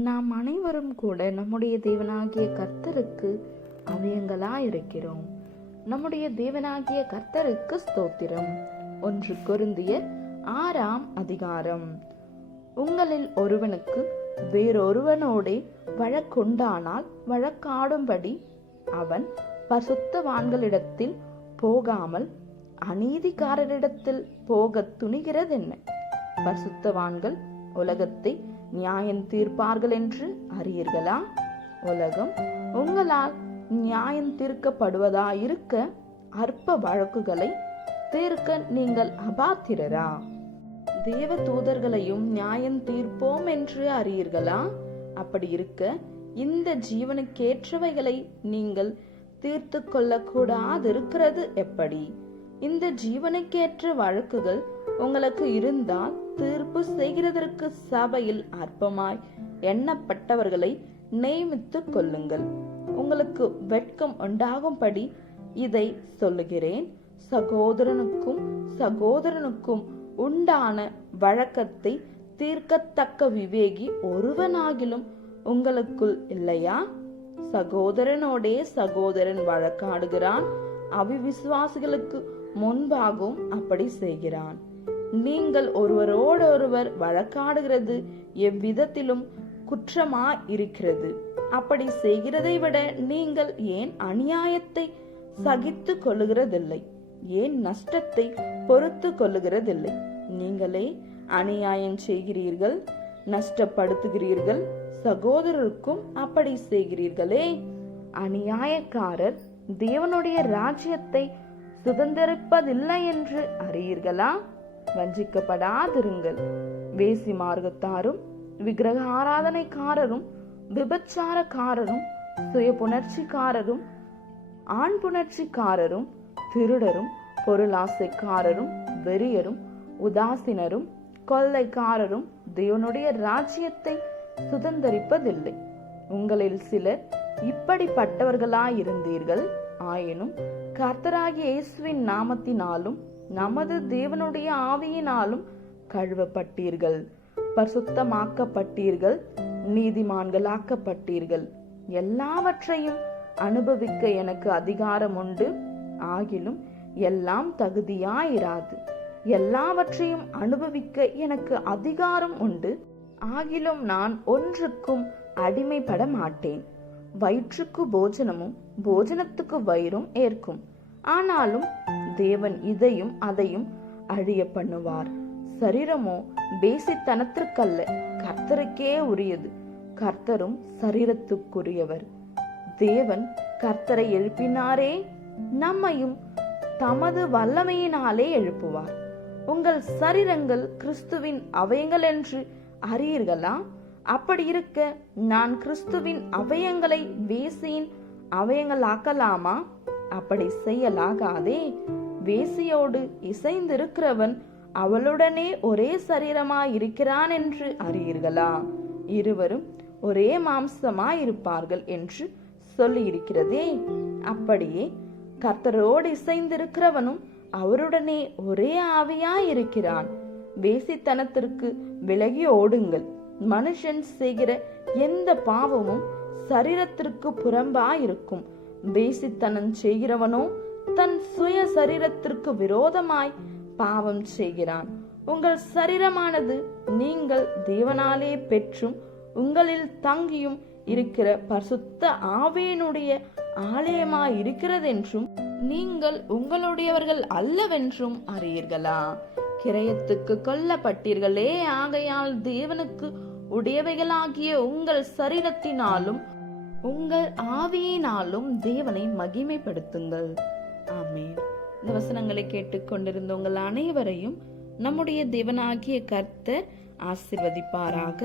நாம் அனைவரும் கூட நம்முடைய தேவனாகிய கர்த்தருக்கு அவயங்களாயிருக்கிறோம். நம்முடைய தேவனாகிய கர்த்தருக்கு ஸ்தோத்திரம். 1 கொரிந்தியர் 6ஆம் அதிகாரம். உங்களில் ஒருவனுக்கு வேறொருவனோடே வழக்குண்டானால் வழக்காடும்படி அவன் பரிசுத்தவான்களிடத்தில் போகாமல் அநீதிக்காரரிடத்தில் போக துணிகிறதென்ன? பரிசுத்தவான்கள் உலகத்தை நியாயம் தீர்ப்பார்கள் என்று அறியீர்களா? உலகம் உங்களால் நியாயம் தீர்க்கப்படுவதாயிருக்க அற்ப வழக்குகளை தீர்க்க நீங்கள் அபாத்திரரா? தேவ தூதர்களையும் நியாயம் தீர்ப்போம் என்று அறியீர்களா? அப்படி இருக்க இந்த ஜீவனுக்கேற்றவைகளை நீங்கள் தீர்த்து கொள்ளக்கூடாதிருக்கிறது எப்படி? இந்த ஜீவனுக்கேற்ற வழக்குகள் உங்களுக்கு இருந்தால் தீர்ப்பு செய்கிறதற்கு சபையில் அற்பமாய் எண்ணப்பட்டவர்களை நியமித்துக் கொள்ளுங்கள். உங்களுக்கு வெட்கம் உண்டாகும்படி இதை சொல்லுகிறேன். சகோதரனுக்கும் உண்டான வழக்கத்தை தீர்க்கத்தக்க விவேகி ஒருவனாகிலும் உங்களுக்குள் இல்லையா? சகோதரனோடே சகோதரன் வழக்காடுகிறான், அவிவிசுவாசிகளுக்கு முன்பாகவும் அப்படி செய்கிறான். நீங்கள் ஒருவரோடொருவர் வழக்காடுகிறது எவ்விதத்திலும் குற்றமாய் இருக்கிறது. அப்படி செய்கிறதை விட நீங்கள் ஏன் அநியாயத்தை சகித்து கொள்ளுகிறதில்லை? ஏன் நஷ்டத்தை பொறுத்து கொள்ளுகிறதில்லை? நீங்களே அநியாயம் செய்கிறீர்கள், நஷ்டப்படுத்துகிறீர்கள், சகோதரருக்கும் அப்படி செய்கிறீர்களே. அநியாயக்காரர் தேவனுடைய ராஜ்யத்தை சுதந்திரிப்பதில்லை என்று அறியீர்களா? வஞ்சிக்கப்படாதிருங்கள். வேசி மார்க்கத்தாரும் விக்கிரக ஆராதனைக்காரரும் விபச்சாரக்காரரும் சுய புணர்ச்சிக்காரரும் ஆண் புணர்ச்சிக்காரரும் திருடரும் பொருளாசைக்காரரும் வெறியரும் உதாசீனரும் கொள்ளைக்காரரும் தேவனுடைய ராஜ்யத்தை சுதந்திரிப்பதில்லை. உங்களில் சிலர் இப்படிப்பட்டவர்களாயிருந்தீர்கள். ஆயினும் கர்த்தராகிய இயேசுவின் நாமத்தினாலும் நமது தேவனுடைய ஆவியினாலும் கழுவப்பட்டீர்கள், பரிசுத்தமாக்கப்பட்டீர்கள், நீதிமான்களாக்கப்பட்டீர்கள். எல்லாவற்றையும் அனுபவிக்க எனக்கு அதிகாரம் உண்டு. ஆகிலும் எல்லாம் தகுதியாயிராது. எல்லாவற்றையும் அனுபவிக்க எனக்கு அதிகாரம் உண்டு. ஆகிலும் நான் ஒன்றுக்கும் அடிமைப்பட மாட்டேன். வயிற்றுக்கு போஜனமும் போஜனத்துக்கு வயிறும் ஏற்கும். ஆனாலும் தேவன் இதையும் அதையும் அழிய பண்ணுவார். சரீரமோ பேசித்தனத்திற்கல்ல, கர்த்தருக்கே உரியது. கர்த்தரும் சரீரத்துக்குரியவர். தேவன் கர்த்தரை எழுப்பினாரே, நம்மையும் தமது வல்லமையினாலே எழுப்புவார். உங்கள் சரீரங்கள் கிறிஸ்துவின் அவயங்கள் என்று அறியீர்களா? அப்படி இருக்க நான் கிறிஸ்துவின் அவயங்களை வேசியின் அவயங்களாக்கலாமா? அப்படி செய்யலாகாதே. வேசியோடு இசைந்திருக்கிறவன் அவளுடனே ஒரே சரீரமாயிருக்கிறான் என்று அறியீர்களா? இருவரும் ஒரே மாம்சமாயிருப்பார்கள் என்று சொல்லி இருக்கிறதே. அப்படியே கர்த்தரோடு இசைந்திருக்கிறவனும் அவருடனே ஒரே ஆவியாயிருக்கிறான். வேசித்தனத்திற்கு விலகி ஓடுங்கள். மனுஷன் செய்கிற எந்த பாவமும் சரீரத்திற்கு புறம்பாயிருக்கும். வேசித்தனம் செய்கிறவனோ தன் சுய சரீரத்திற்கு விரோதமாய் பாவம் செய்கிறான். உங்கள் சரீரமானது நீங்கள் தேவனாலே பெற்றும் உங்களில் தங்கியும் இருக்கிற பரிசுத்த ஆவியினுடைய ஆலயமாய் இருக்கிறதென்றும் நீங்கள் உங்களுடையவர்கள் அல்லவென்றும் அறியீர்களா? கிரயத்துக்கு கொல்லப்பட்டீர்களே. ஆகையால் தேவனுக்கு உடையவைகளாகிய உங்கள் சரீரத்தினாலும் உங்கள் ஆவியினாலும் தேவனை மகிமைப்படுத்துங்கள். ஆமென். இந்த வசனங்களை கேட்டுக்கொண்டிருந்த உங்கள் அனைவரையும் நம்முடைய தேவனாகிய கர்த்தர் ஆசீர்வதிப்பாராக.